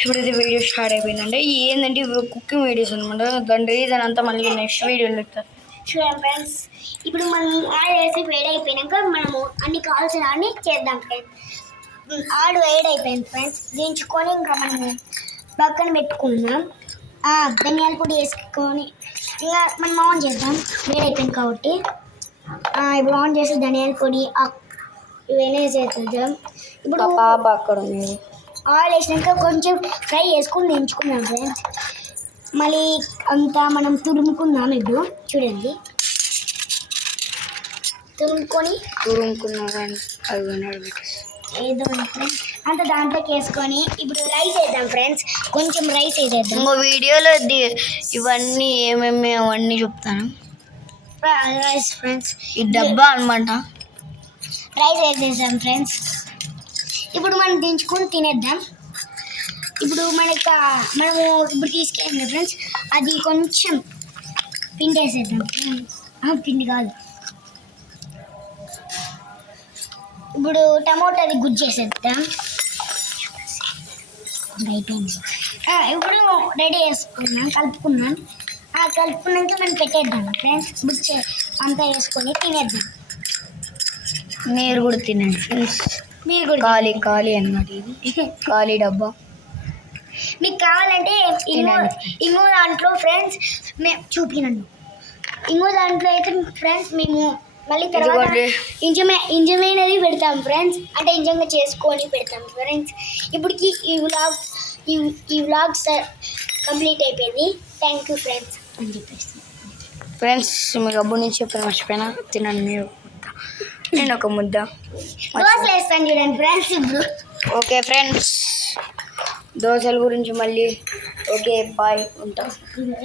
ఇప్పుడైతే video start అయిపోయిందంటే ఏంటంటే కుకింగ్ వీడియోస్ అనమాట. దాని రీజన్ అంతా మళ్ళీ నెక్స్ట్ వీడియోలో ఇస్తారు. చూడండి ఫ్రెండ్స్, ఇప్పుడు మనం ఆయిల్ వేసి వేడి అయిపోయినాక మనము అన్ని కావాల్సిన అన్ని చేద్దాం ఫ్రెండ్స్. ఆయిల్ వేడి అయిపోయింది ఫ్రెండ్స్, దించుకొని ఇంకా మనము పక్కన పెట్టుకుందాం. ధనియాల పొడి వేసుకొని ఇంకా మనం ఆన్ చేద్దాం. వేడి అయిపోయింది కాబట్టి ఇప్పుడు ఆన్ చేసి ధనియాల పొడి ఇవన్నీ చేద్దాం. ఇప్పుడు పాప అక్కడ ఉంది. ఆయిల్ వేసినాక కొంచెం ఫ్రై చేసుకొని దించుకుందాం ఫ్రెండ్స్. మళ్ళీ అంతా మనం తురుముకుందాం. ఇప్పుడు చూడండి, తురుముకున్నాం ఏదో అంత దాంట్లోకి వేసుకొని ఇప్పుడు రైస్ వేద్దాం ఫ్రెండ్స్. కొంచెం రైస్ వేసేద్దాం. ఇంకో వీడియోలో ఇవన్నీ ఏమేమి అవన్నీ చెప్తాను. రైస్ ఫ్రెండ్స్, ఈ డబ్బా అనమాట. రైస్ వేసేద్దాం ఫ్రెండ్స్. ఇప్పుడు మనం దించుకొని తినేద్దాం. ఇప్పుడు మనము ఇప్పుడు తీసుకెళ్ళింది ఫ్రెండ్స్, అది కొంచెం పిండి వేసేద్దాం ఫ్రెండ్స్. పిండి కాదు, ఇప్పుడు టమోటాది గుజ్జు వేసేద్దాం. అయిపోయింది. ఇప్పుడు రెడీ చేసుకున్నాం, కలుపుకున్నాం. కలుపుకున్నాక మనం పెట్టేద్దాం ఫ్రెండ్స్. గుజ్జు అంతా వేసుకొని తినేద్దాం. మీరు కూడా తినండి ఫ్రెండ్స్. మీరు కూడా ఖాళీ అన్నమాట. ఇది ఖాళీ డబ్బా. మీకు కావాలంటే ఇంకో దాంట్లో ఫ్రెండ్స్ మేము చూపినండి. ఇంకో దాంట్లో అయితే ఫ్రెండ్స్ మేము మళ్ళీ తర్వాత ఇంజమైనది పెడతాం ఫ్రెండ్స్. అంటే ఇంజంగా చేసుకొని పెడతాం ఫ్రెండ్స్. ఇప్పటికి ఈ వ్లాగ్ కంప్లీట్ అయిపోయింది. థ్యాంక్ యూ ఫ్రెండ్స్ అని చెప్పేసి. ఫ్రెండ్స్ మీకు అబ్బు నుంచి చెప్పిన మర్చిపోయినా, తినండి మీరు. నేను ఒక ముద్ద దోశలు వేస్తాను చూడండి ఫ్రెండ్స్. ఇప్పుడు ఓకే ఫ్రెండ్స్, దోశల గురించి మళ్ళీ ఓకే బాయ్ ఉంటాం.